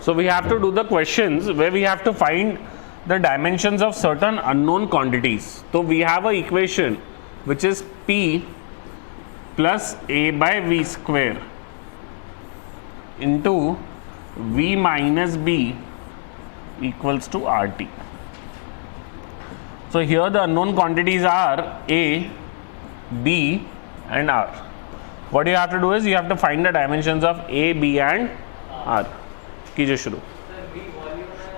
So we have to do the questions where we have to find the dimensions of certain unknown quantities. So we have a equation which is P plus A by V square into V minus B equals to RT. So here the unknown quantities are A, B and R. What you have to do is you have to find the dimensions of A, B and R. कीजिए शुरू.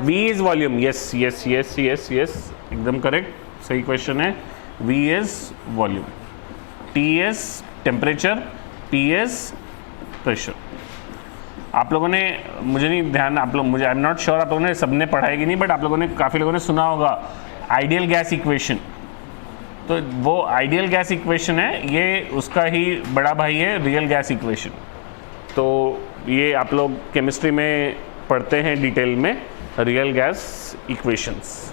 V is volume. Yes, एकदम correct, सही question है. V is volume, T is temperature, P is pressure. आप लोगों ने, मुझे नहीं ध्यान, आप लोग, मुझे आई एम नॉट श्योर आप लोगों ने सबने पढ़ाई कि नहीं, बट आप लोगों ने, काफ़ी लोगों ने सुना होगा आइडियल गैस इक्वेशन. तो वो आइडियल गैस इक्वेशन है, ये उसका ही बड़ा भाई है रियल गैस इक्वेशन. तो ये आप लोग केमिस्ट्री में पढ़ते हैं डिटेल में, रियल गैस इक्वेशंस.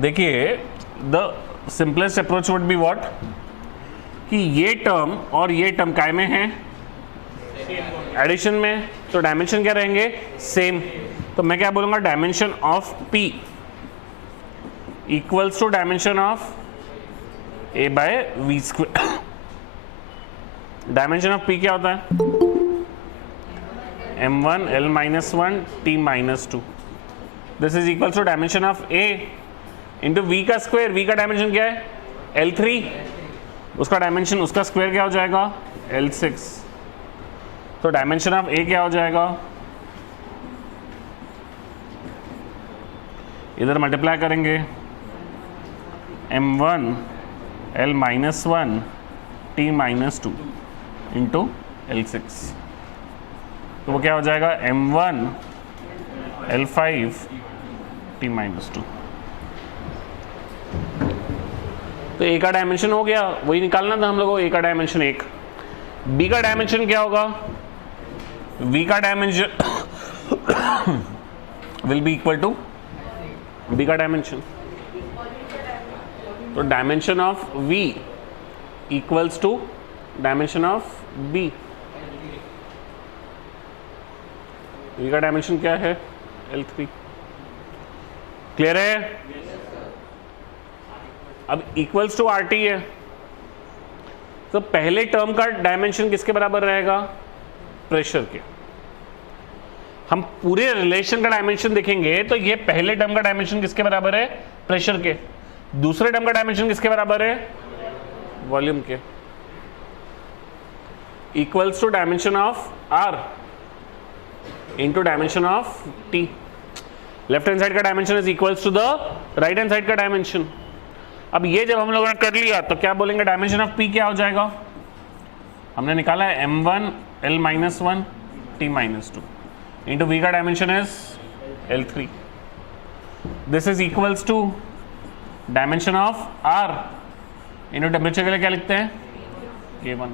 देखिए, the simplest approach would be what, कि ये टर्म और ये टर्म काय में है, एडिशन में, तो डायमेंशन क्या रहेंगे, सेम। तो मैं क्या बोलूंगा, dimension of P equals to dimension of A by V square. Dimension of P क्या होता है, m1 l-1 t-2। This is equals to dimension of A into V का स्क्वायर। V का डायमेंशन क्या है, l3, उसका डायमेंशन, उसका square क्या हो जाएगा, l6। तो डायमेंशन ऑफ A क्या हो जाएगा, इधर मल्टीप्लाई करेंगे, m1 l-1 t-2 into l6, तो वो क्या हो जाएगा, m1 l5 t-2। तो A का डायमेंशन हो गया, वही निकालना था हम लोगों को, A का डायमेंशन 1। B का डायमेंशन क्या होगा, V का dimension will be equal to B का डायमेंशन। तो dimension of V equals to dimension of B। V का डायमेंशन क्या है, L3। क्लियर है? अब इक्वल्स टू RT है, तो पहले टर्म का डायमेंशन किसके बराबर रहेगा, प्रेशर के। हम पूरे रिलेशन का डायमेंशन देखेंगे तो ये पहले टर्म का डायमेंशन किसके बराबर है, प्रेशर के। दूसरे टर्म का डायमेंशन किसके बराबर है, वॉल्यूम के। Equals to dimension of R into dimension of T। Left hand side का dimension is equals to the right hand side का डायमेंशन। अब ये जब हम लोगों ने कर लिया तो क्या बोलेंगे, डायमेंशन ऑफ P क्या हो जाएगा, हमने निकाला है m1 l-1 t-2 into V का dimension is L3। This is equals to dimension of R into temperature के लिए क्या लिखते हैं, K1।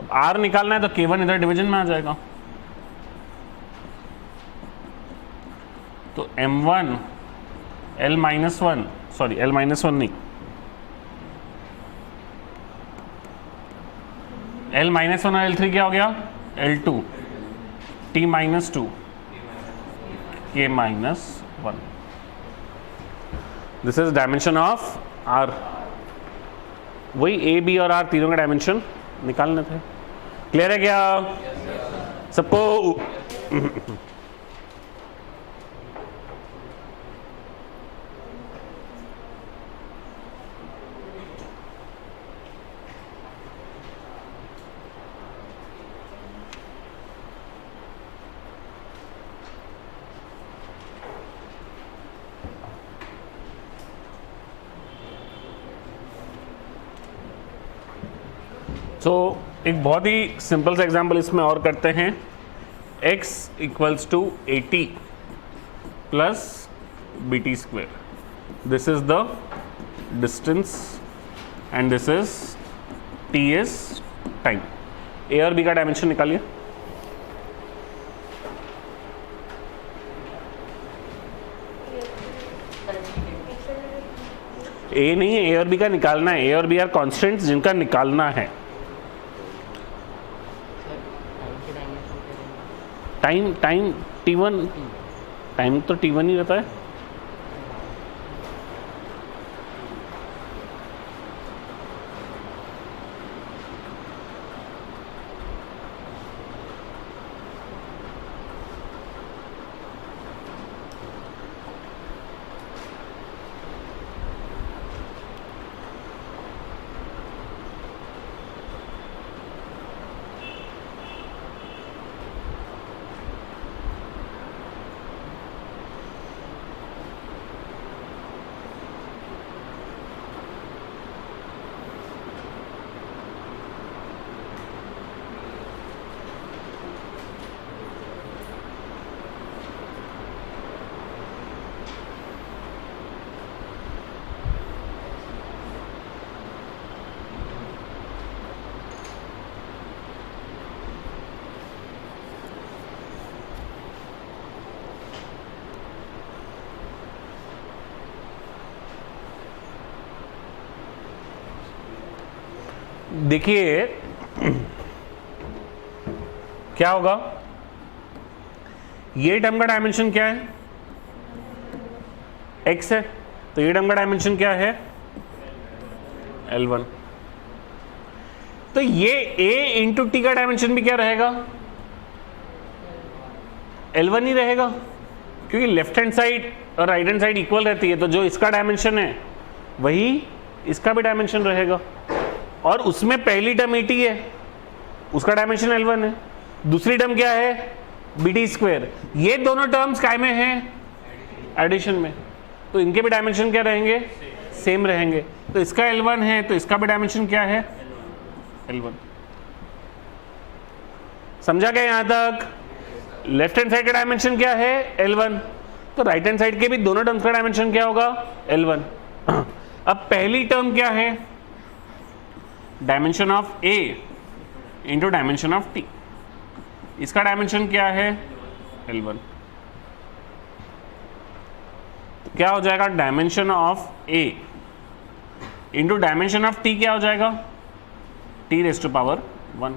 अब R निकालना है तो K1 इधर डिवीजन में आ जाएगा, तो m1 l-1, सॉरी l-1 नहीं, l-1 और L3 क्या हो गया, L2 t-2 K-1। This is dimension of R। वही A, B और R तीनों का डायमेंशन निकालने थे। क्लियर है क्या सबको? तो एक बहुत ही सिंपल सा एग्जांपल इसमें और करते हैं। x equals to 80 plus BT square, this is the distance and this is T is time. A और B का डायमेंशन निकालिए। A नहीं है, A और B का निकालना है। A और B आर कॉन्स्टेंट्स जिनका निकालना है। टाइम T1, टाइम तो T1 ही रहता है। देखिए क्या होगा, ये टर्म का डायमेंशन क्या है, x है, तो ये टर्म का डायमेंशन क्या है, L1। तो ये a इंटू टी का डायमेंशन भी क्या रहेगा, L1 ही रहेगा, क्योंकि लेफ्ट हैंड साइड और राइट हैंड साइड इक्वल रहती है, तो जो इसका डायमेंशन है वही इसका भी डायमेंशन रहेगा। और उसमें पहली टर्म AT है, उसका डायमेंशन L1 है, दूसरी टर्म क्या है, BT स्क्वायर। ये दोनों टर्म्स काय में हैं, एडिशन में, तो इनके भी डायमेंशन क्या रहेंगे, सेम रहेंगे। तो इसका L1 है तो इसका भी डायमेंशन क्या है, L1। समझा क्या यहां तक? लेफ्ट हैंड साइड का डायमेंशन क्या है, L1, तो राइट हैंड साइड के भी दोनों टर्म्स का डायमेंशन क्या होगा, L1। अब पहली टर्म क्या है, dimension of A into dimension of T, इसका डायमेंशन क्या है, L1। तो क्या हो जाएगा, dimension of A into dimension of T क्या हो जाएगा, T raise to power 1,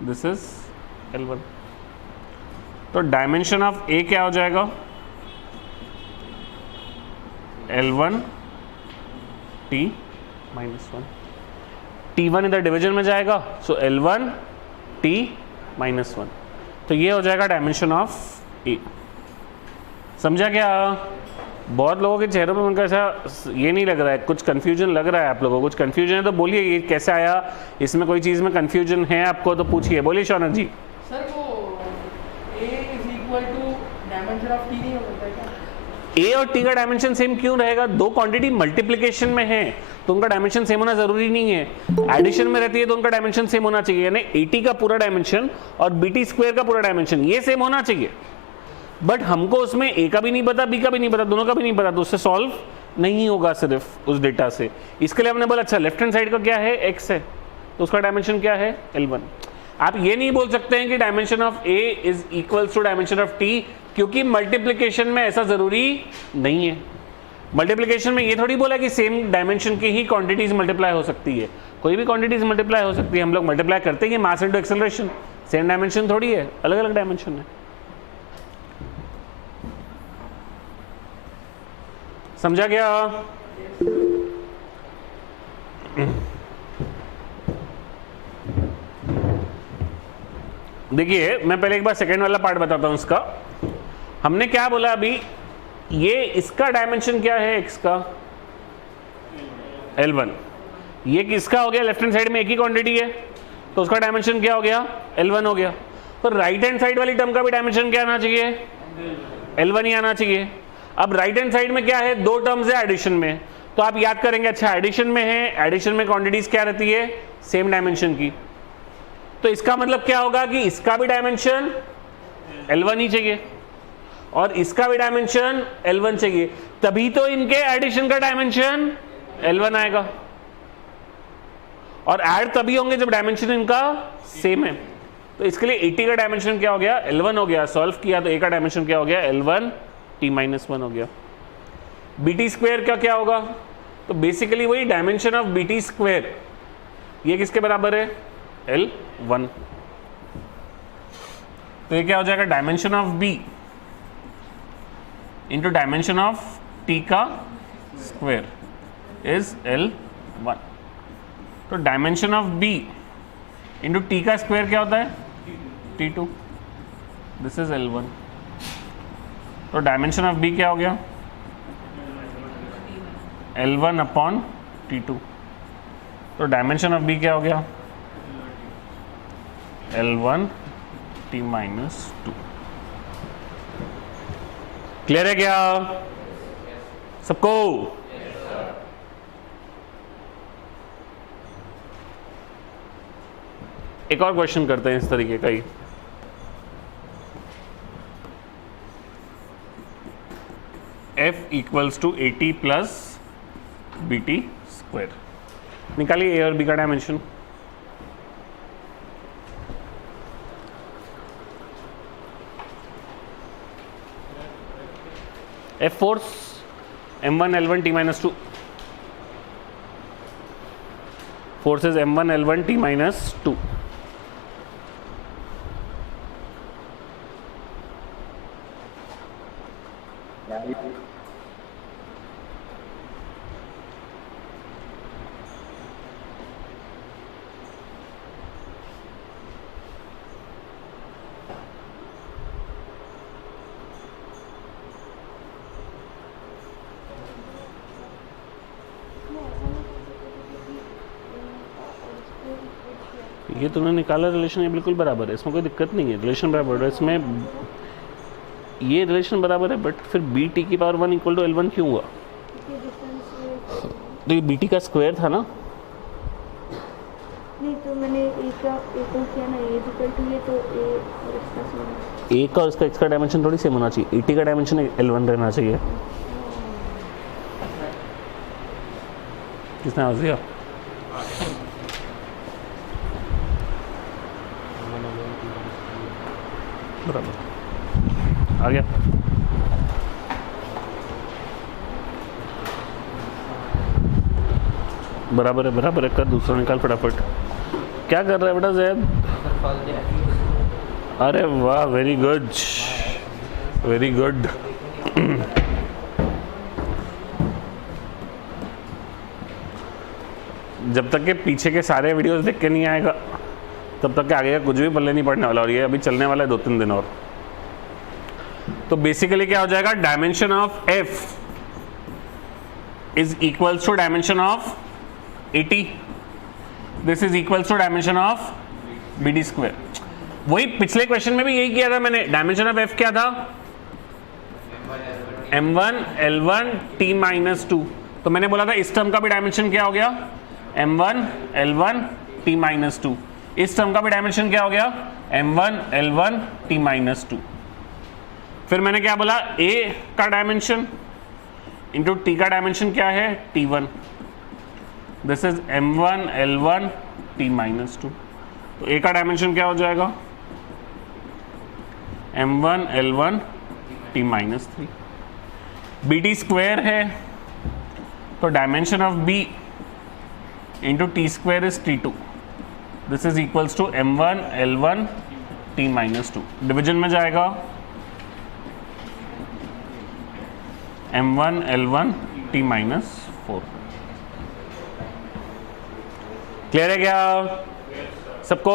this is L1। तो डायमेंशन ऑफ A क्या हो जाएगा, L1 T माइनस 1, T1 इधर डिवीजन में जाएगा, सो L1 T माइनस 1, तो ये हो जाएगा डायमेंशन ऑफ A। समझा क्या? बहुत लोगों के चेहरों पे उनका ऐसा ये नहीं लग रहा है, कुछ कंफ्यूजन लग रहा है आप लोगों को, कुछ कंफ्यूजन है तो बोलिए ये कैसे आया, इसमें कोई चीज़ में कंफ्यूजन है आपको तो पूछिए, बोलिए शौनक जी। सर वो A is equal to dimension of T नहीं हो सकता क्या? A और T का डायमेंशन सेम क्यों रहेगा, दो क्वांटिटी मल्टीप्लिकेशन में है तो उनका डायमेंशन सेम होना जरूरी नहीं है, एडिशन में रहती है तो उनका डायमेंशन सेम होना चाहिए, यानी AT का पूरा डायमेंशन और BT स्क्वायर का पूरा डायमेंशन ये सेम होना चाहिए। बट हमको उसमें A का भी नहीं पता, B का भी नहीं पता, दोनों का भी नहीं पता, तो उससे सॉल्व नहीं होगा सिर्फ उस डेटा से। इसके लिए हमने बोला अच्छा लेफ्ट हैंड साइड का क्या है, x है, तो उसका डायमेंशन क्या है, L1। आप ये नहीं बोल सकते हैं कि dimension of A is equals to dimension of T, क्योंकि मल्टीप्लिकेशन में ऐसा जरूरी नहीं है। मल्टीप्लिकेशन में ये थोड़ी बोला कि सेम डायमेंशन की ही क्वांटिटीज मल्टीप्लाई हो सकती है, कोई भी क्वांटिटीज मल्टीप्लाई हो सकती है, हम लोग मल्टीप्लाई करते हैं mass into acceleration, same dimension थोड़ी है, अलग अलग डायमेंशन है। समझा गया? देखिए मैं पहले एक बार सेकेंड वाला पार्ट बताता हूं इसका। हमने क्या बोला अभी, ये इसका डायमेंशन क्या है, x का L1, ये किसका हो गया, लेफ्ट हैंड साइड में एक ही क्वांटिटी है तो उसका डायमेंशन क्या हो गया, L1 हो गया। तो राइट हैंड साइड वाली टर्म का भी डायमेंशन क्या आना चाहिए, L1 ही आना चाहिए। अब राइट हैंड साइड में क्या है, दो टर्म्स है एडिशन में, तो आप याद करेंगे अच्छा एडिशन में है, एडिशन में क्वांटिटीज क्या रहती है, सेम डायमेंशन की, तो इसका मतलब क्या होगा कि इसका भी डायमेंशन L1 ही चाहिए और इसका भी डायमेंशन L1 चाहिए, तभी तो इनके एडिशन का डायमेंशन L1 आएगा। और ऐड तभी होंगे जब डायमेंशन इनका सेम है। तो इसके लिए AT का डायमेंशन क्या हो गया, L1 हो गया, सॉल्व किया तो A का डायमेंशन क्या हो गया, L1 T माइनस 1 हो गया। BT स्क्वायर का क्या होगा, तो बेसिकली वही डायमेंशन ऑफ BT स्क्वायर, ये किसके बराबर है, L1। तो ये क्या हो जाएगा, dimension of B into dimension of T का स्क्वायर इज L1। तो dimension of B into T का स्क्वायर क्या होता है, T2, दिस इज L1। तो डायमेंशन ऑफ B क्या हो गया, L1 अपॉन T2। तो डायमेंशन ऑफ B क्या हो गया, L1 T माइनस 2। क्लियर है क्या सबको? एक और क्वेश्चन करते हैं इस तरीके का ही। F इक्वल्स टू AT प्लस BT स्क्वायर, निकालिए A और B का dimension. F force M1 L1 T minus 2, force is m1 l1 t minus 2. ये तूने निकाला रिलेशन, ये बिल्कुल बराबर है, इसमें कोई दिक्कत नहीं है, रिलेशन बराबर है, इसमें ये रिलेशन बराबर है, बट फिर बी टी की पावर 1 इक्वल टू L1 क्यों हुआ? तो ये बी टी का स्क्वायर था ना? नहीं, तो मैंने एक को किया ना, ए इक्वल टू ये, तो ए और इसका सेम। ए का और इसका एक्स का डायमेंशन थोड़ी सेम होना चाहिए, ए टी का डायमेंशन L1 रहना चाहिए। किसने आवाज दिया? बराबर आ गया। बराबर है कर, दूसरा निकाल फटाफट। क्या कर रहा है बेटा जैद? अरे वाह, वेरी गुड वेरी गुड। जब तक के पीछे के सारे वीडियोस देख के नहीं आएगा तब तक के आगे का कुछ भी पल्ले नहीं पड़ने वाला, और ये अभी चलने वाला है 2-3 दिन और। तो बेसिकली क्या हो जाएगा, dimension of F is equals to dimension of AT, this is equals to dimension of B D square. वही पिछले क्वेश्चन में भी यही किया था मैंने। डायमेंशन ऑफ एफ क्या था? m1 l1 t minus 2। तो मैंने बोला था इस टर्म का भी डायमेंशन क्या हो गया? m1 l1 t minus 2। इस टर्म का भी डायमेंशन क्या हो गया? m1 l1 t minus 2। फिर मैंने क्या बोला, a का डायमेंशन इंटू t का डायमेंशन क्या है? t1। This is m1 l1 t minus 2। तो a का डायमेंशन क्या हो जाएगा? m1 l1 t minus 3। B T square है तो dimension of b into T square is t2। This is equals to m1 l1 t minus 2। Division में जाएगा m1 l1 t minus 4। Clear है क्या सबको?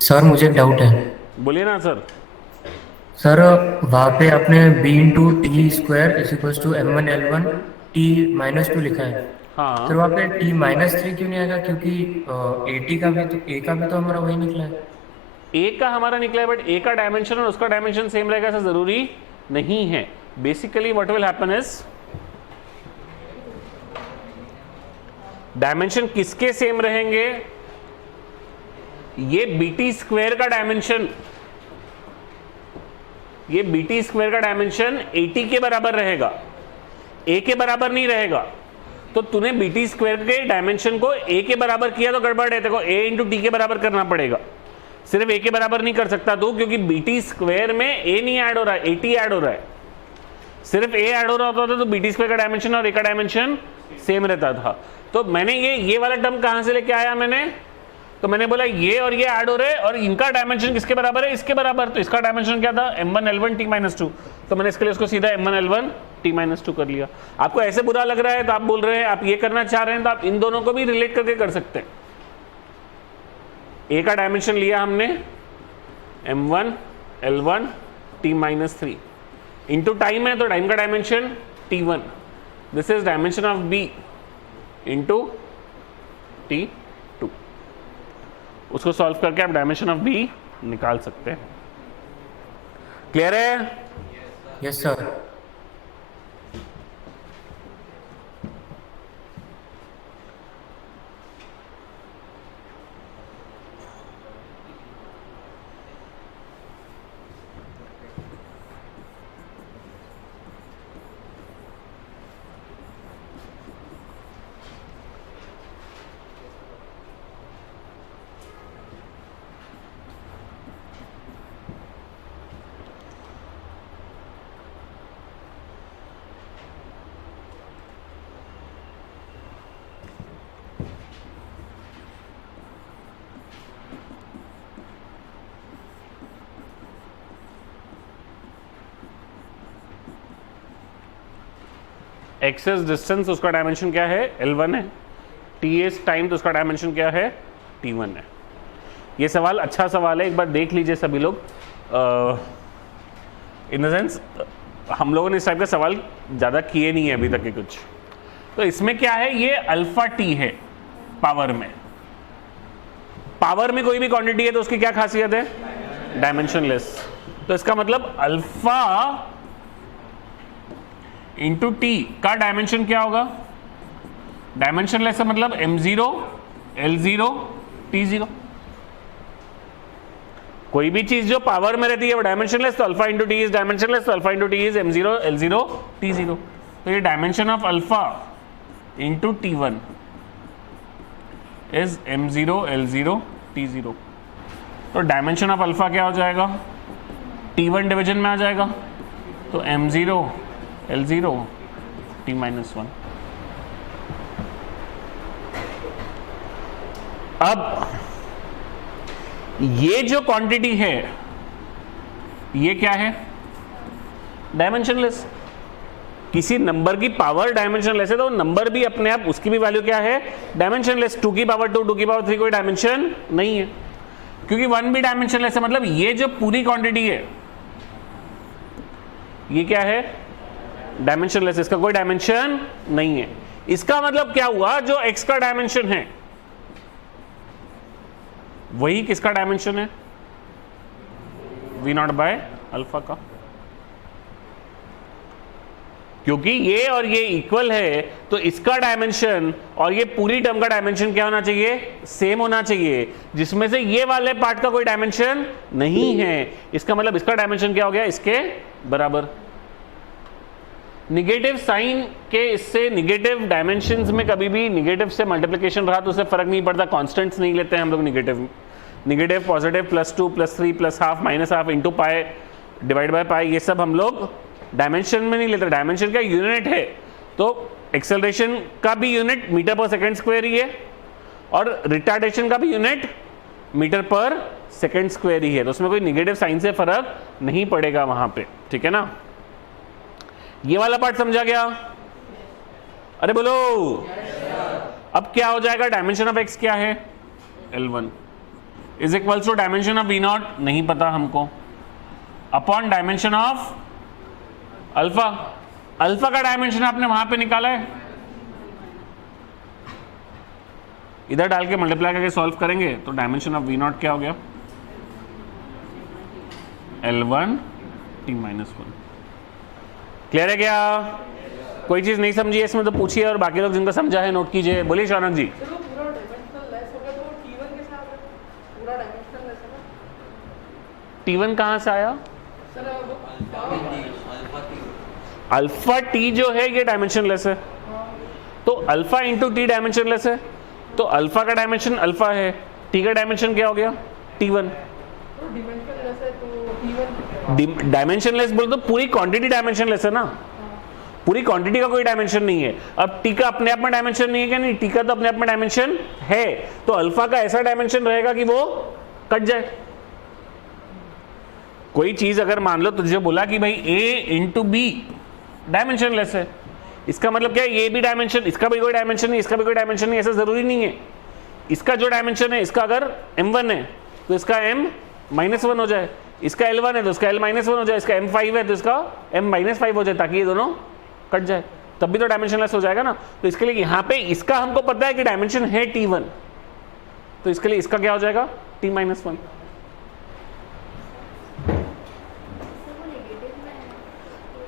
सर मुझे एक डाउट है। बोलिए ना सर। सर वहाँ पे आपने b into T square is equals to m1 l1 t minus 2 लिखा है। हाँ सर वहाँ पे t माइनस 3 क्यों नहीं आएगा? क्योंकि a का भी तो हमारा वही निकला है। ए का हमारा निकला है, बट ए का डायमेंशन और उसका डायमेंशन सेम रहेगा ऐसा जरूरी नहीं है। Basically what will happen is, dimension किसके सेम रहेंगे? ये बीटी स्क्वायर का डायमेंशन, ये बीटी स्क्वायर का डायमेंशन 80 के बराबर रहेगा, ए के बराबर नहीं रहेगा। तो तूने बीटी स्क्वायर के डायमेंशन को ए के बराबर किया तो गड़बड़ है। देखो ए इंटू टी के बराबर करना पड़ेगा, सिर्फ ए के बराबर नहीं कर सकता तू, क्योंकि बीटी स्क्वायर में ए नहीं ऐड हो रहा है, 80 ऐड हो रहा है। सिर्फ ए ऐड हो रहा होता तो बीटी स्क्वायर का डायमेंशन और ए का डायमेंशन सेम रहता था। तो मैंने ये वाला टर्म कहां से लेके आया मैंने? तो मैंने बोला ये और ये ऐड हो रहे हैं और इनका डायमेंशन किसके बराबर है? इसके बराबर। तो इसका डायमेंशन क्या था? m1 l1 t minus 2। तो मैंने इसके लिए उसको सीधा m1 l1 t माइनस 2 कर लिया। आपको ऐसे बुरा लग रहा है तो आप बोल रहे हैं आप ये करना चाह रहे हैं तो आप इन दोनों को भी रिलेट करके कर सकते हैं। ए का डायमेंशन लिया हमने m1 l1 t minus 3 into time है तो टाइम का dimension t1। This is dimension of b into t2। उसको सॉल्व करके आप डायमेंशन ऑफ b निकाल सकते हैं। क्लियर है? Yes sir. x is distance, उसका डायमेंशन क्या है, L1 है। t इज टाइम, तो उसका डायमेंशन क्या है, T1 है। ये सवाल अच्छा सवाल है, एक बार देख लीजिए सभी लोग। इन द सेंस हम लोगों ने इस टाइप का सवाल ज़्यादा किए नहीं है अभी तक के कुछ। तो इसमें क्या है, ये अल्फा टी है पावर में। पावर में कोई भी क्वांटिटी है तो उसकी क्या खासियत है, डायमेंशनलेस। तो इसका मतलब अल्फा इंटू टी का डायमेंशन क्या होगा, डायमेंशनलेस है, मतलब m0 L0 T0। कोई भी चीज जो पावर में रहती है वो डायमेंशनलेस, तो alpha into T is dimensionless, तो alpha into T is m0 L0 T0। तो ये dimension of alpha into T1 is m0 L0 T0। तो डायमेंशन ऑफ अल्फा क्या हो जाएगा, T1 डिवीजन में आ जाएगा, तो m0 L0 T-1। अब ये जो क्वांटिटी है ये क्या है, डायमेंशनलेस। किसी नंबर की पावर डायमेंशनलेस है तो नंबर भी अपने आप, उसकी भी वैल्यू क्या है, डायमेंशनलेस। 2 की पावर 2, 2 की पावर 3 कोई डायमेंशन नहीं है, क्योंकि 1 भी डायमेंशनलेस है। मतलब ये जो पूरी क्वांटिटी है ये क्या है, डायमेंशनलेस, इसका कोई डायमेंशन नहीं है। इसका मतलब क्या हुआ, जो x का डायमेंशन है वही किसका डायमेंशन है, v0 बाय अल्फा का। क्योंकि ये और ये इक्वल है तो इसका डायमेंशन और ये पूरी टर्म का डायमेंशन क्या होना चाहिए, सेम होना चाहिए, जिसमें से ये वाले पार्ट का कोई डायमेंशन नहीं है। इसका मतलब इसका डायमेंशन क्या हो गया, इसके बराबर। निगेटिव साइन के इससे निगेटिव डायमेंशंस में कभी भी निगेटिव से मल्टीप्लिकेशन रहा तो उससे फर्क नहीं पड़ता, कांस्टेंट्स नहीं लेते हैं हम लोग negative positive +2 +3 +half -half into pi divide by pi, ये सब हम लोग डायमेंशन में नहीं लेते। डायमेंशन का यूनिट है तो एक्सेलरेशन का भी यूनिट मीटर पर सेकेंड स्क्वायर ही है और रिटार्डेशन का भी यूनिट मीटर पर सेकेंड स्क्वायर ही है, तो उसमें कोई निगेटिव साइन से फर्क नहीं पड़ेगा वहां पे, ठीक है ना। ये वाला पार्ट समझा गया, अरे बोलो। अब क्या हो जाएगा, डायमेंशन ऑफ x क्या है, L1 is equals to dimension of v0 नहीं पता हमको, upon dimension of alpha. Alpha का डायमेंशन आपने वहां पे निकाला है, इधर डाल के मल्टीप्लाई करके सॉल्व करेंगे तो डायमेंशन ऑफ v0 क्या हो गया, L1 T-1। क्लियर है क्या, कोई चीज नहीं समझी है इसमें तो पूछिए, और बाकी लोग जिनको समझा है नोट कीजिए। बोलिए शौनक जी। चलो पूरा डायमेंशनल लेस हो गया तो T1 के साथ पूरा डायमेंशनल लेस है ना। T1 कहां से आया, सर अल्फा टी जो है ये डायमेंशनलेस है, तो अल्फा इंटू टी डायमेंशनलेस है, तो अल्फा का डायमेंशन अल्फा है, टी का डायमेंशन क्या हो गया, T1। तो डिमेंशन लेस है तो T1 डायमेंशनलेस बोल तो पूरी क्वांटिटी डायमेंशनलेस है ना, पूरी क्वांटिटी का कोई डायमेंशन नहीं है। अब टी का अपने आप में डायमेंशन नहीं है क्या, नहीं, टी का तो अपने आप में डायमेंशन है, तो अल्फा का ऐसा डायमेंशन रहेगा कि वो कट जाए। कोई चीज अगर मान लो तुझे बोला कि भाई a इंटू बी डायमेंशनलेस है, इसका मतलब क्या है, ये भी डायमेंशन, इसका भी कोई डायमेंशन नहीं, इसका भी कोई डायमेंशन नहीं, ऐसा जरूरी नहीं है। इसका जो डायमेंशन है, इसका अगर m1 है तो इसका m-1 हो जाए, इसका L1 है तो इसका L-1 हो जाए, इसका m5 है तो इसका m-5 हो जाए, ताकि ये दोनों कट जाए, तब भी तो डायमेंशनलेस हो जाएगा ना। तो इसके लिए यहाँ पे इसका हमको पता है कि डायमेंशन है T1, तो इसके लिए इसका क्या हो जाएगा, T-1।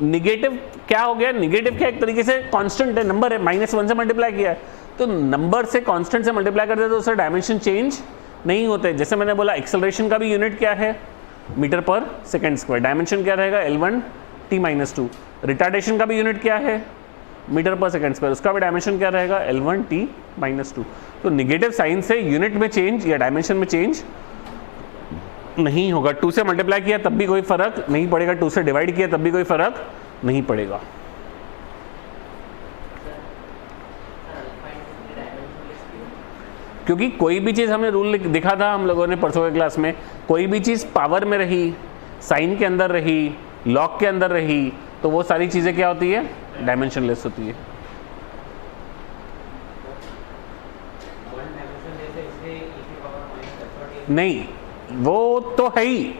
निगेटिव क्या हो गया, निगेटिव क्या एक तरीके से कांस्टेंट है, नंबर है, -1 से मल्टीप्लाई किया है, तो नंबर से कांस्टेंट से मल्टीप्लाई करते तो उससे डायमेंशन चेंज नहीं होते। जैसे मैंने बोला एक्सेलरेशन का भी यूनिट क्या है, मीटर पर सेकेंड स्क्वायर, डायमेंशन क्या रहेगा, L1 T-2। रिटार्डेशन का भी यूनिट क्या है, मीटर पर सेकेंड स्क्वायर, उसका भी डायमेंशन क्या रहेगा, L1 T-2। तो निगेटिव साइन से यूनिट में चेंज या डायमेंशन में चेंज नहीं होगा। 2 से मल्टीप्लाई किया तब भी कोई फर्क नहीं पड़ेगा, 2 से डिवाइड किया तब भी कोई फर्क नहीं पड़ेगा। क्योंकि कोई भी चीज हमने रूल दिखा था हम लोगों ने परसों के क्लास में, कोई भी चीज पावर में रही, साइन के अंदर रही, लॉग के अंदर रही, तो वो सारी चीजें क्या होती है, डायमेंशनलेस होती है। नहीं, वो तो है ही।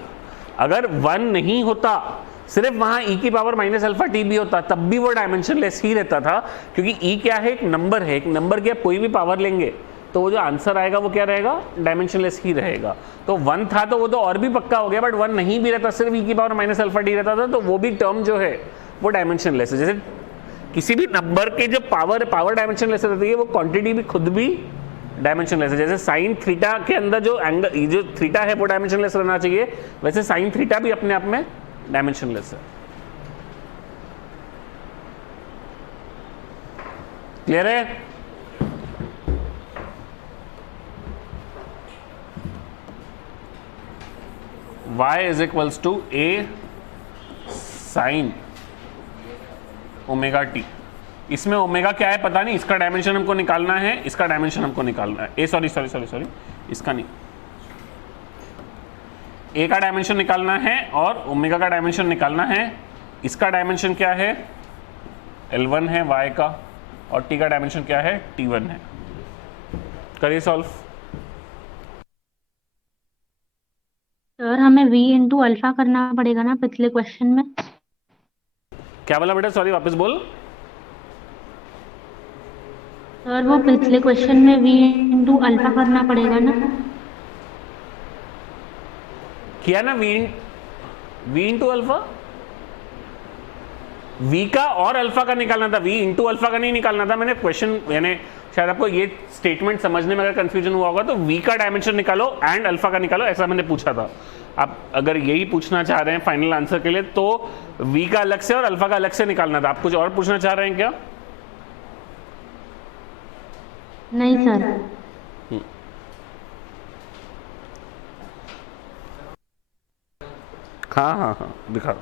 अगर 1 नहीं होता, सिर्फ वहां e की पावर माइनस अल्फा टी भी होता, तब भी वो डायमेंशनलेस ही रहता था, क्योंकि e क्या है, एक नंबर है, एक नंबर की आप कोई भी पावर लेंगे तो वो जो आंसर आएगा वो क्या रहेगा, डायमेंशनलेस ही रहेगा। तो 1 था तो वो तो और भी पक्का हो गया, बट 1 नहीं भी रहता, सिर्फ e की पावर माइनस अल्फा टी रहता था, तो वो भी टर्म जो है वो डायमेंशनलेस है। जैसे किसी भी नंबर के जो पावर डायमेंशनलेस रहती है, वो क्वांटिटी भी खुद भी डायमेंशनलेस है। जैसे साइन थीटा के अंदर जो एंगल, जो थीटा है वो डायमेंशनलेस रहना चाहिए, वैसे साइन थीटा भी अपने आप में डायमेंशनलेस है। क्लियर है? y is equals to a sine omega T. इसमें ओमेगा क्या है पता नहीं, इसका डायमेंशन हमको निकालना है, इसका डायमेंशन हमको निकालना है। सॉरी, इसका नहीं, ए का डायमेंशन निकालना है और ओमेगा का डायमेंशन निकालना है। इसका डायमेंशन क्या है, L1 है y का, और t का डायमेंशन क्या है, T1 है। करिए सॉल्व। सर हमें v इंटू अल्फा करना पड़ेगा ना पिछले क्वेश्चन में। क्या बोला बेटा, सॉरी वापस बोल। सर वो पिछले क्वेश्चन में v इंटू अल्फा करना पड़ेगा ना। किया ना, v इंटू अल्फा, v का और अल्फा का निकालना था, v इंटू अल्फा का नहीं निकालना था। मैंने क्वेश्चन, यानी शायद आपको ये स्टेटमेंट समझने में अगर कंफ्यूजन हुआ होगा, तो v का डायमेंशन निकालो एंड अल्फा का निकालो, ऐसा मैंने पूछा था। आप अगर यही पूछना चाह रहे हैं फाइनल आंसर के लिए, तो v का अलग से और अल्फा का अलग से निकालना था। आप कुछ और पूछना चाह रहे हैं क्या? नहीं सर। हाँ हाँ हाँ, दिखा।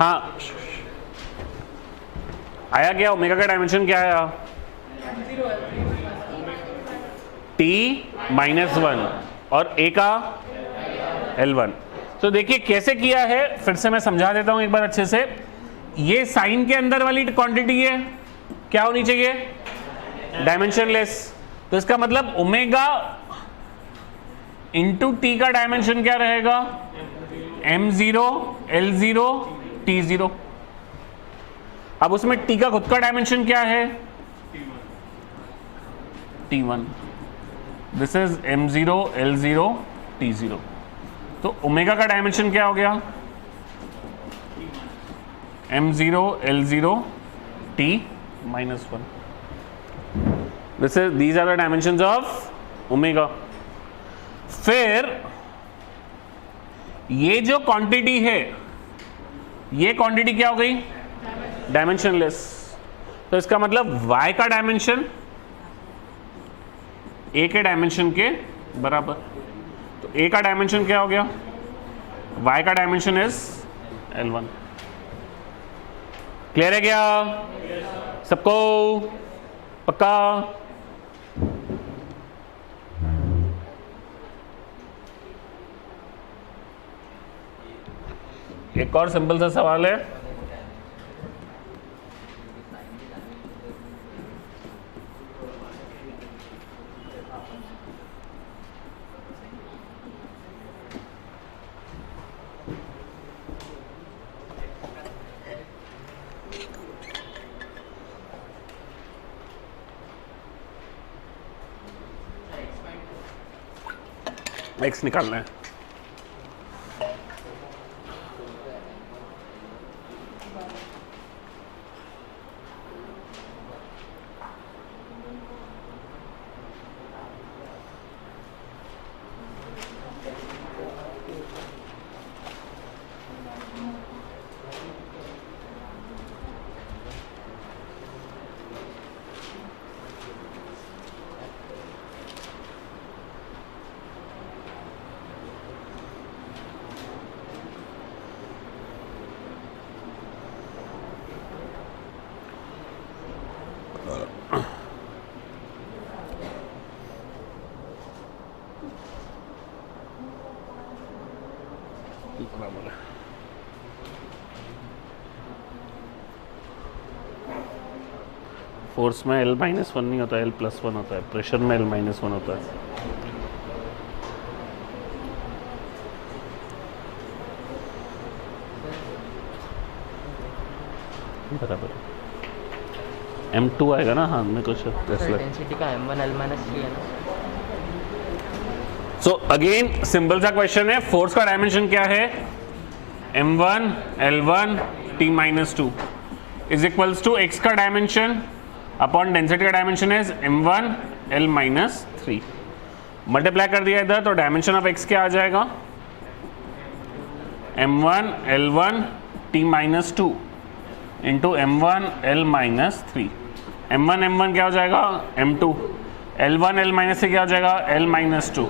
हाँ आया क्या, ओमेगा का डायमेंशन क्या आया, t -1 और a का L1। तो देखिए कैसे किया है, फिर से मैं समझा देता हूं एक बार अच्छे से। ये साइन के अंदर वाली क्वांटिटी है, क्या होनी चाहिए, डायमेंशनलेस। तो इसका मतलब ओमेगा इंटू टी का डायमेंशन क्या रहेगा, m0 L0 T0। अब उसमें t का खुद का डायमेंशन क्या है, T1। This is m0 L0 T0। तो ओमेगा का डायमेंशन क्या हो गया, m0 L0 T-1। these are the dimensions of omega. फिर ये जो क्वांटिटी है, ये क्वांटिटी क्या हो गई, डायमेंशनलेस। तो इसका मतलब y का डायमेंशन a के डायमेंशन के बराबर। तो a का डायमेंशन क्या हो गया, y का डायमेंशन इज L1। क्लियर है क्या सबको, पक्का। एक और सिंपल सा सवाल है, x निकालना है। बराबर है। फोर्स में L-1 नहीं होता, L+1 होता है। प्रेशर में L-1 होता है। बराबर M2 आएगा ना, हाँ में कुछ इंटेंसिटी का m1 L-3 है ना। सो अगेन सिंपल सा क्वेश्चन है, फोर्स का डायमेंशन क्या है, m1 L1 T-2 is equals to x का डायमेंशन अपॉन डेंसिटी का dimension is m1 L-3। Multiply कर दिया इधर तो डायमेंशन ऑफ x क्या आ जाएगा, m1 L1 T-2 into m1 L-3। m1 m1 क्या हो जाएगा, m2। L1 L-3 क्या हो जाएगा, L-2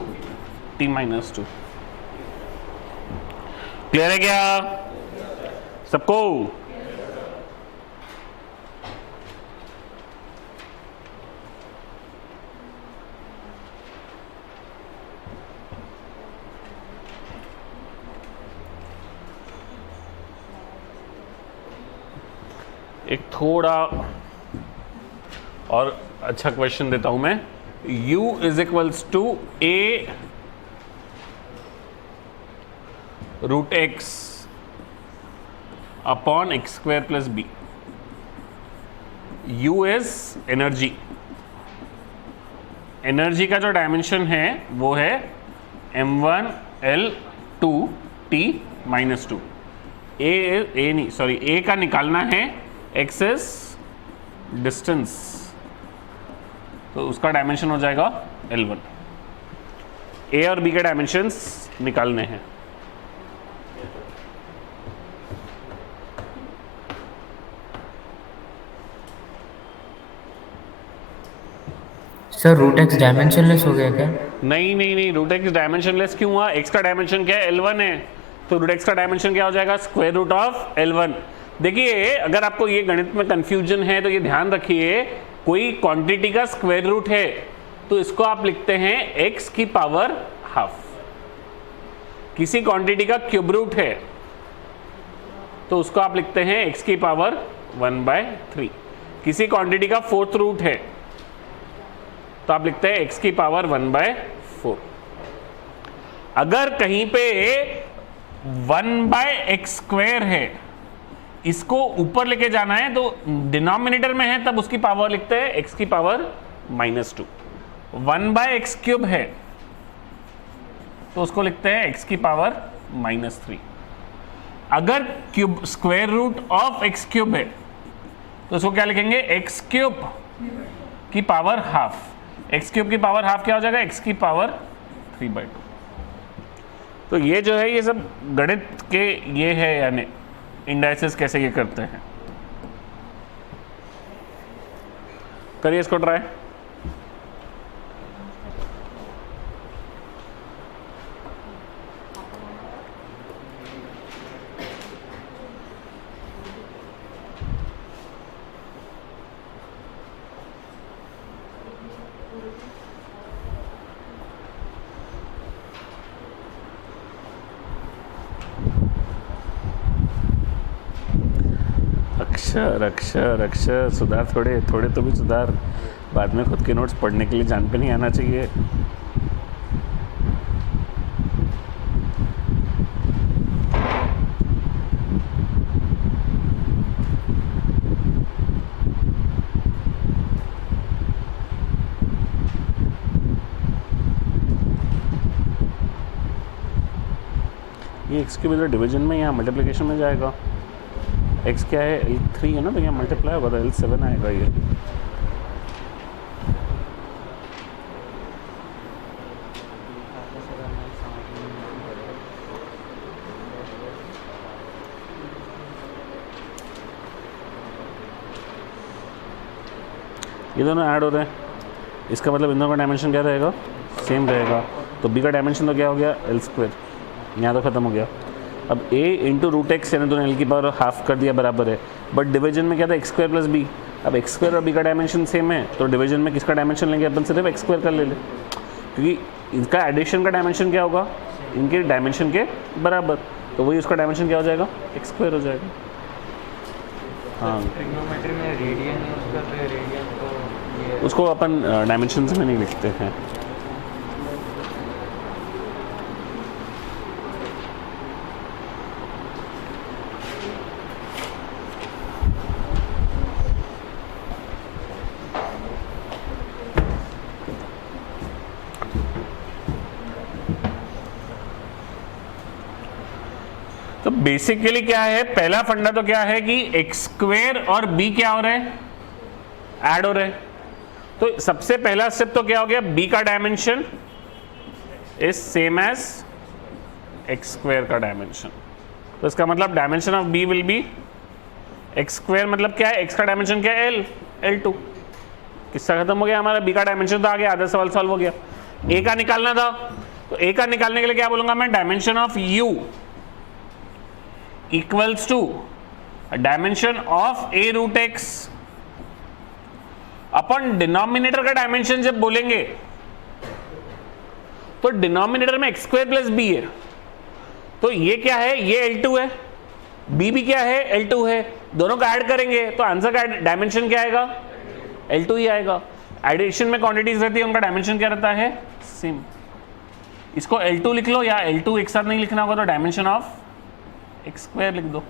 T-2। क्लियर है क्या सबको। एक थोड़ा और अच्छा क्वेश्चन देता हूं मैं। u is equals to a root x upon X square plus B. u is energy, energy का जो डायमेंशन है वो है m1 L2 T-2। a नहीं सॉरी a का निकालना है, x इज डिस्टेंस, तो उसका डायमेंशन हो जाएगा L1। a और b के डायमेंशंस निकालने हैं। सर रूट एक्स डायमेंशनलेस हो गया क्या? नहीं नहीं नहीं, रूट एक्स डायमेंशनलेस क्यों हुआ, x का डायमेंशन क्या है, L1 है। तो रूट एक्स का डायमेंशन क्या हो जाएगा, स्क्वायर रूट ऑफ L1। देखिए अगर आपको ये गणित में कंफ्यूजन है तो ये ध्यान रखिए, कोई क्वांटिटी का स्क्वायर रूट है तो इसको आप लिखते हैं x की पावर हाफ। किसी क्वांटिटी का क्यूब रूट है तो उसको आप लिखते हैं x की पावर 1/3। किसी क्वांटिटी का फोर्थ रूट है तो आप लिखते हैं x की पावर 1/4। अगर कहीं पे 1/x² है, इसको ऊपर लेके जाना है तो डिनोमिनेटर में है तब उसकी पावर लिखते हैं x की पावर -2। 1/x³ है तो उसको लिखते हैं x की पावर -3। अगर cube square root of x³ है तो उसको क्या लिखेंगे, x³ की पावर हाफ। x³ की पावर हाफ क्या हो जाएगा, x की पावर 3/2। तो ये जो है ये सब गणित के ये है, यानी इंडाइसेस कैसे ये करते हैं। करिए इसको ट्राई। अक्षर अक्षर अक्षर सुधार, थोड़े थोड़े तो भी सुधार। बाद में खुद के नोट्स पढ़ने के लिए जान पे नहीं आना चाहिए। ये x के बजाय डिवीजन में यहाँ मल्टीप्लिकेशन में जाएगा। x क्या है, L3 है ना, तो यहाँ मल्टीप्लाई होगा तो L7 आएगा ये। ये दोनों ऐड हो रहे हैं, इसका मतलब इन दोनों का डायमेंशन क्या रहेगा, सेम रहेगा। तो b का डायमेंशन तो क्या हो गया, L²। यहाँ तो खत्म हो गया। अब a इंटू रूट एक्स यानी दोनों L की पावर हाफ कर दिया बराबर है, बट डिवीजन में क्या था, x² + b। अब x² और b का डायमेंशन सेम है तो डिवीजन में किसका डायमेंशन लेंगे, अपन सिर्फ x² का ले लें, क्योंकि इनका एडिशन का डायमेंशन क्या होगा, इनके डायमेंशन के बराबर। तो वही उसका डायमेंशन क्या हो जाएगा, x² हो जाएगा। हाँ, ट्रिग्नोमेट्री में रेडियन यूज करते हैं, रेडियन तो ये उसको अपन डायमेंशन में नहीं लिखते हैं। तो बेसिकली क्या है, पहला फंडा तो क्या है कि x² और b क्या हो रहे हैं, ऐड हो रहे हैं। तो सबसे पहला स्टेप तो क्या हो गया, b का dimension is same as x² का डायमेंशन। तो इसका मतलब dimension of b will be x², मतलब क्या है, x का डायमेंशन क्या है, L2। किस्सा खत्म हो गया हमारा, b का डायमेंशन तो आ गया, आधा सवाल सॉल्व हो गया। a का निकालना था, तो a का निकालने के लिए क्या बोलूंगा मैं, dimension of u equals to dimension of a root x। अपन डिनोमिनेटर का डायमेंशन जब बोलेंगे तो डिनोमिनेटर में x² + b है, तो ये क्या है, ये L2 है, b भी क्या है, L2 है। दोनों का ऐड करेंगे तो आंसर का डायमेंशन क्या आएगा, L2 ही आएगा। एडिशन में क्वांटिटीज रहती है, उनका डायमेंशन क्या रहता है, सेम। इसको L2 लिख लो, या L2 एक साथ नहीं लिखना होगा तो डायमेंशन ऑफ x² लिख दो।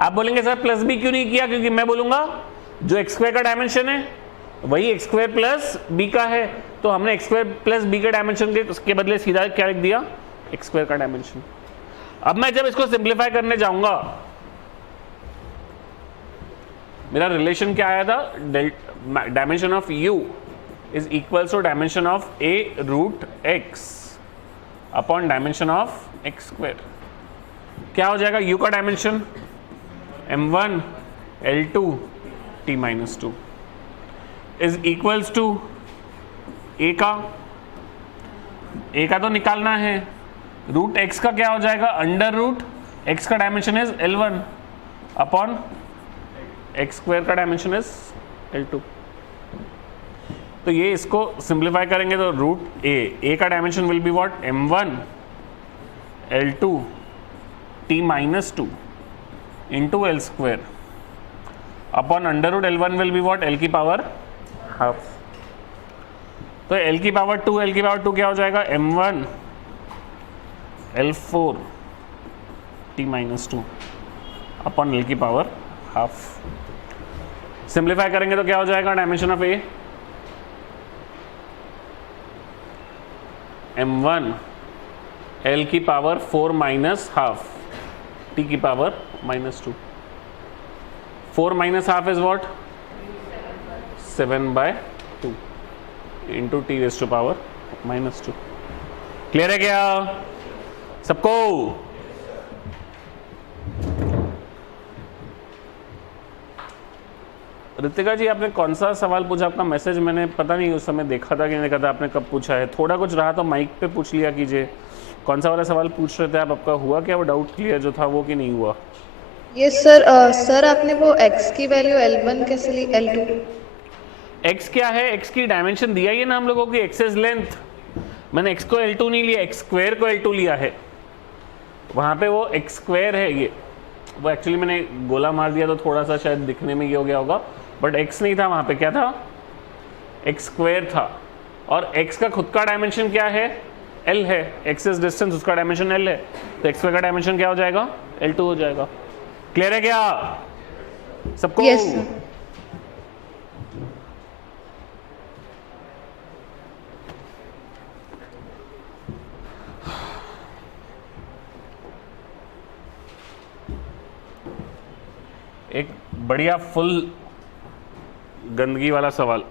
आप बोलेंगे सर प्लस b क्यों नहीं किया, क्योंकि मैं बोलूंगा जो x² का डायमेंशन है वही x² + b का है, तो हमने x² + b के डायमेंशन के उसके बदले सीधा क्या लिख दिया, x² का डायमेंशन। अब मैं जब इसको सिंप्लीफाई करने जाऊंगा, मेरा रिलेशन क्या आया था, dimension of u is equals to dimension of a root x upon dimension of x²। क्या हो जाएगा, u का dimension m1 L2 t-2 is equals to a का तो निकालना है, रूट एक्स का क्या हो जाएगा, अंडर रूट एक्स का dimension is L1 upon X square का डायमेंशन इज L2। तो ये इसको सिंप्लीफाई करेंगे तो रूट ए का dimension will be what, M1 L2 t minus 2 into L square upon under root L1 will be what, L की power half. तो L की पावर 2 क्या हो जाएगा, M1 L4 t minus 2 upon L की power half. Simplify करेंगे तो क्या हो जाएगा, dimension of A M1 L की पावर 4 माइनस हाफ t की power minus 2। 4 minus half is what, 7/2 into T raise to power minus 2। Clear है क्या सबको? ऋतिका जी आपने कौन सा सवाल पूछा? आपका मैसेज मैंने पता नहीं उस समय देखा था कि नहीं देखा था, आपने कब पूछा है? थोड़ा कुछ रहा तो माइक पे पूछ लिया कीजिए। कौन सा वाला सवाल पूछ रहे थे आप? आपका हुआ क्या वो डाउट क्लियर जो था वो, कि नहीं हुआ? Yes sir. सर आपने वो x की वैल्यू L1 कैसे ली, L2? x क्या है, x की डायमेंशन दिया ही है ना हम लोगों की, x इज लेंथ। मैंने x को L2 नहीं लिया, x स्क्वायर को L2 लिया है। वहाँ पे वो x स्क्वायर है, ये वो एक्चुअली मैंने गोला मार दिया तो थोड़ा सा शायद दिखने में ये हो गया होगा, बट x नहीं था वहाँ पे, क्या था, x स्क्वायर था। और x का खुद का डायमेंशन क्या है, L है। x इज डिस्टेंस, उसका डायमेंशन L है, तो x स्क्वायर का डायमेंशन क्या हो जाएगा, L2 हो जाएगा। क्लियर है क्या सबको? Yes sir. एक बढ़िया फुल गंदगी वाला सवाल।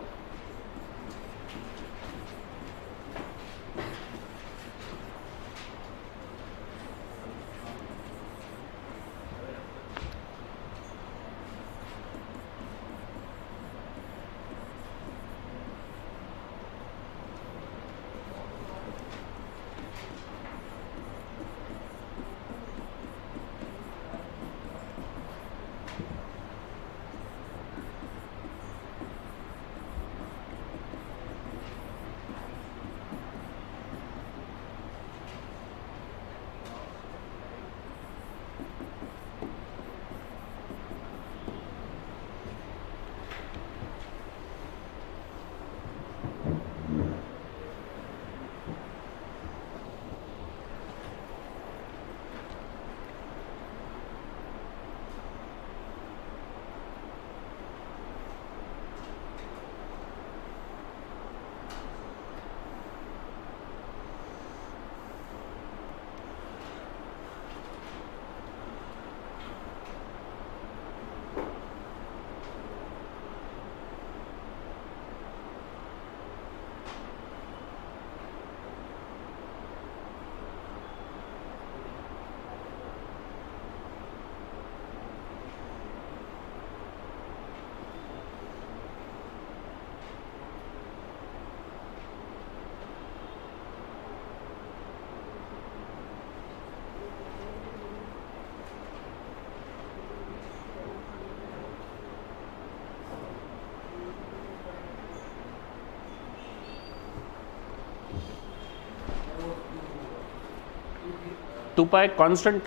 टू पाई कांस्टेंट,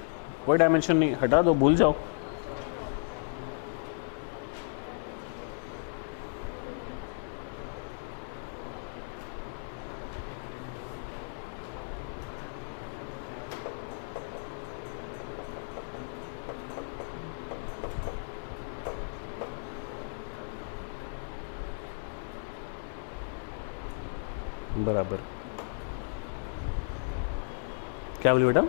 कोई डायमेंशन नहीं, हटा दो, भूल जाओ। बराबर, क्या बोली बेटा?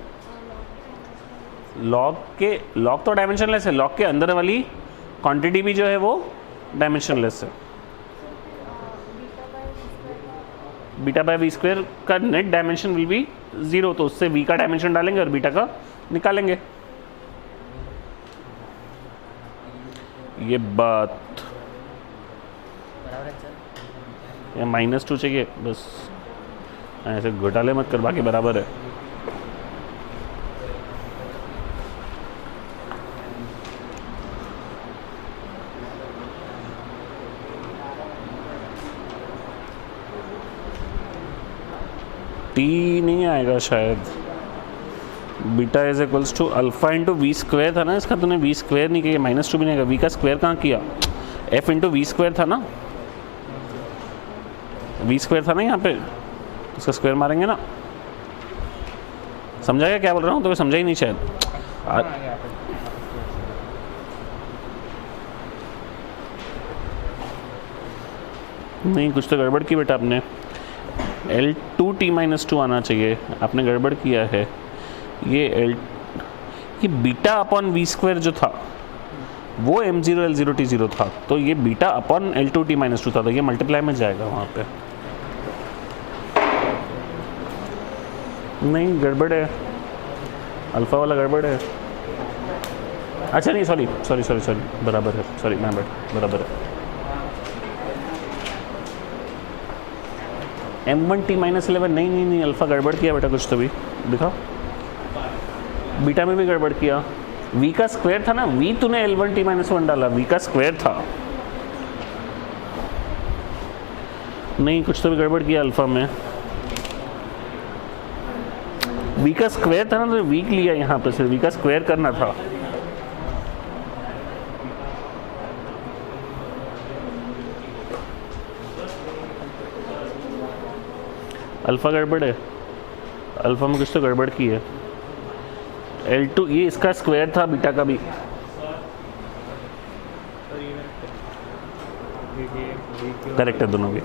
लॉग तो डायमेंशनलेस है, लॉग के अंदर वाली क्वांटिटी भी जो है वो डायमेंशनलेस है। बीटा बाय वी स्क्वायर का नेट डायमेंशन विल बी 0, तो उससे वी का डायमेंशन डालेंगे और बीटा का निकालेंगे। ये बात या -2 चाहिए बस, ऐसे घोटाले मत कर, बाकी बराबर है। टी नहीं आएगा शायद, beta is equals to alpha into V square था ना इसका, तूने वी स्क्वायर नहीं किया, -2 भी नहीं आएगा, वी का स्क्वायर कहाँ किया, एफ इंटू वी स्क्वायर था ना, वी स्क्वायर था ना यहाँ पे, उसका स्क्वायर मारेंगे ना। समझा क्या क्या बोल रहा हूँ, तो समझा ही नहीं शायद। नहीं कुछ तो गड़बड़ की बेटा आपने, L2t-2 आना चाहिए, आपने गड़बड़ किया है। ये बीटा अपॉन वी स्क्वायर जो था वो m0 L0 t0 था, तो ये बीटा अपॉन L2t-2 था, तो ये मल्टीप्लाई में जाएगा वहाँ पे। नहीं गड़बड़ है, अल्फा वाला गड़बड़ है। अच्छा नहीं सॉरी सॉरी सॉरी सॉरी बराबर है, सॉरी मैं बराबर है। m1t-11 नहीं अल्फा गड़बड़ किया बेटा कुछ तो भी दिखाओ, बीटा में भी गड़बड़ किया। v का स्क्वायर था ना, v तूने L1t-1 डाला, v का स्क्वायर था, नहीं कुछ तो भी गड़बड़ किया अल्फा में, v का स्क्वायर था ना, तो वीक लिया यहाँ पे, सिर्फ v का स्क्वायर करना था। अल्फा गड़बड़ है, अल्फा में कुछ तो गड़बड़ की है। L2 ये इसका स्क्वायर था, बीटा का भी, करेक्ट है दोनों भी।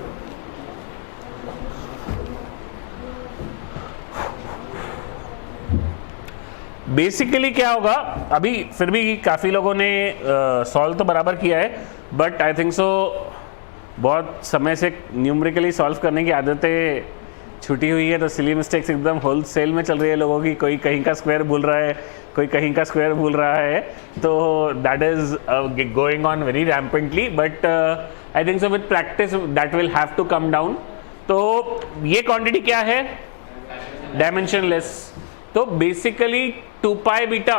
बेसिकली क्या होगा, अभी फिर भी काफ़ी लोगों ने सॉल्व तो बराबर किया है, बट आई थिंक सो बहुत समय से न्यूमेरिकली सॉल्व करने की आदतें छुटी हुई है, तो सिली मिस्टेक्स एकदम होल सेल में चल रही है लोगों की, कोई कहीं का स्क्वायर भूल रहा है, कोई कहीं का स्क्वायर भूल रहा है, तो that is going on very rampantly, but I think so with practice that will have to come down. तो ये क्वांटिटी क्या है, डायमेंशनलेस, तो basically 2 pi beta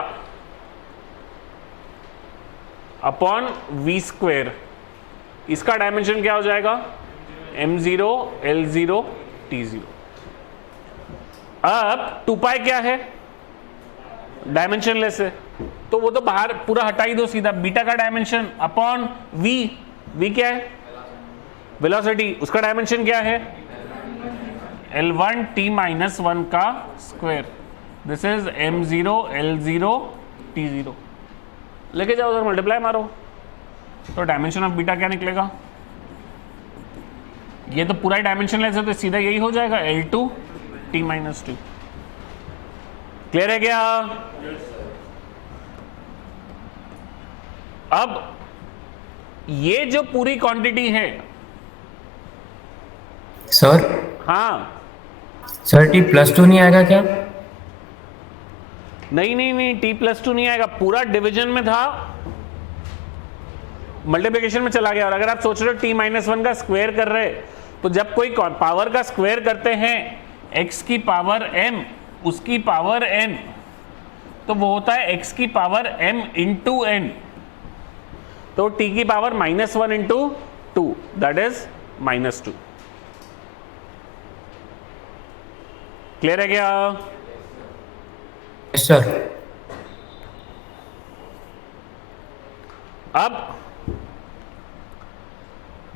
upon V square, इसका डायमेंशन क्या हो जाएगा, m0 L0 t0। अब 2 पाई क्या है, डायमेंशनलेस है, तो वो तो बाहर पूरा हटा ही दो सीधा, बीटा का डायमेंशन अपॉन v क्या है, वेलोसिटी, उसका डायमेंशन क्या है, L1t-1 का square, this is m0 L0 t0। लेके जाओ उधर, मल्टीप्लाई मारो, तो डायमेंशन ऑफ बीटा क्या निकलेगा, ये तो पूरा डायमेंशन लेस है, तो सीधा यही हो जाएगा L2t-2। क्लियर है क्या? अब ये जो पूरी क्वांटिटी है सर, हाँ सर t+2 नहीं आएगा क्या? नहीं t+2 नहीं आएगा, पूरा डिवीजन में था, मल्टीप्लिकेशन में चला गया। और अगर आप सोच रहे हो t-1 का स्क्वायर कर रहे, तो जब कोई पावर का स्क्वायर करते हैं x की पावर m उसकी पावर n, तो वो होता है x की पावर m इंटू n, तो t की power -1 into 2 that is -2। Clear है क्या? Yes sir. अब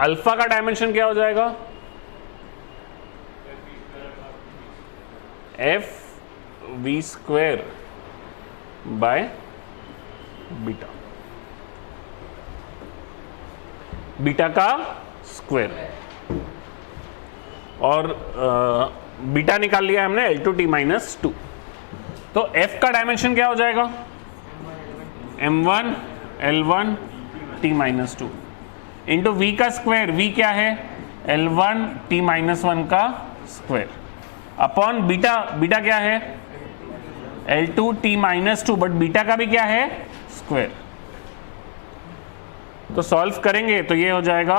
अल्फा का डायमेंशन क्या हो जाएगा, f(v²) बाय बीटा, बीटा का स्क्वायर, और बीटा निकाल लिया हमने L2t-2, तो f का डायमेंशन क्या हो जाएगा, m1 L1 t-2 into v का स्क्वायर, v क्या है L1 t-1 का स्क्वायर, अपॉन बीटा, बीटा क्या है L2 t-2, बट बीटा का भी क्या है स्क्वायर। तो सॉल्व करेंगे तो ये हो जाएगा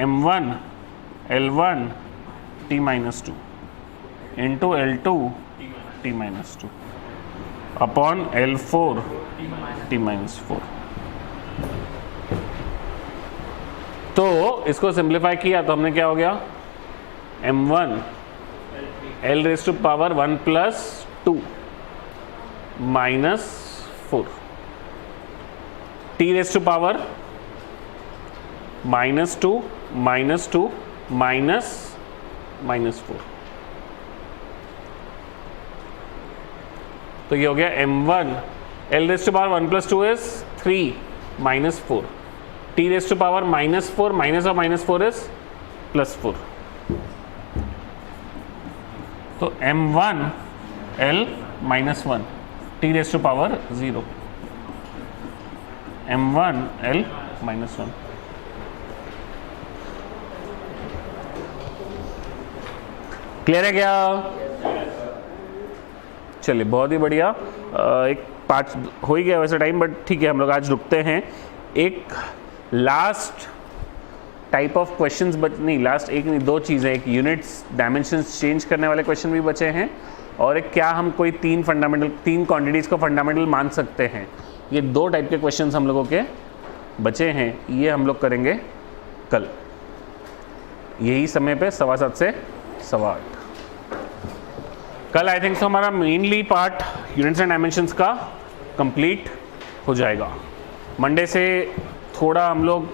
m1 L1 t-2 into L2 t-2 upon L4 t-4। तो इसको सिंप्लीफाई किया तो हमने क्या हो गया, m1 L raised to power 1 plus 2 minus 4, T raised to power minus 2 minus 2 minus minus 4. तो ये हो गया m1. L raised to power 1 plus 2 is 3 minus 4. T raised to power minus 4 minus of minus 4 is plus 4. तो m1 L minus 1 T raised to power 0, m1 L minus 1. Clear है क्या? चलिए बहुत ही बढ़िया. एक 5 हो ही गया वैसे टाइम, बट ठीक है हम लोग आज रुकते हैं. एक लास्ट टाइप ऑफ क्वेश्चंस नहीं, लास्ट एक नहीं 2 चीज़ें. एक यूनिट्स डायमेंशंस चेंज करने वाले क्वेश्चन भी बचे हैं, और एक क्या हम कोई 3 क्वांटिटीज़ को फंडामेंटल मान सकते हैं. ये 2 टाइप के क्वेश्चंस हम लोगों के बचे हैं. ये हम लोग करेंगे कल यही समय पे 7:15 से 8:15. कल आई थिंक सो हमारा mainly part units and dimensions का कंप्लीट हो जाएगा. मंडे से थोड़ा हम लोग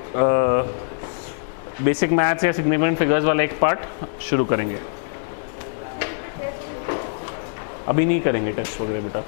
बेसिक मैथ्स या सिग्निफिकेंट फिगर्स वाला एक पार्ट शुरू करेंगे. अभी नहीं करेंगे टेस्ट वगैरह बेटा.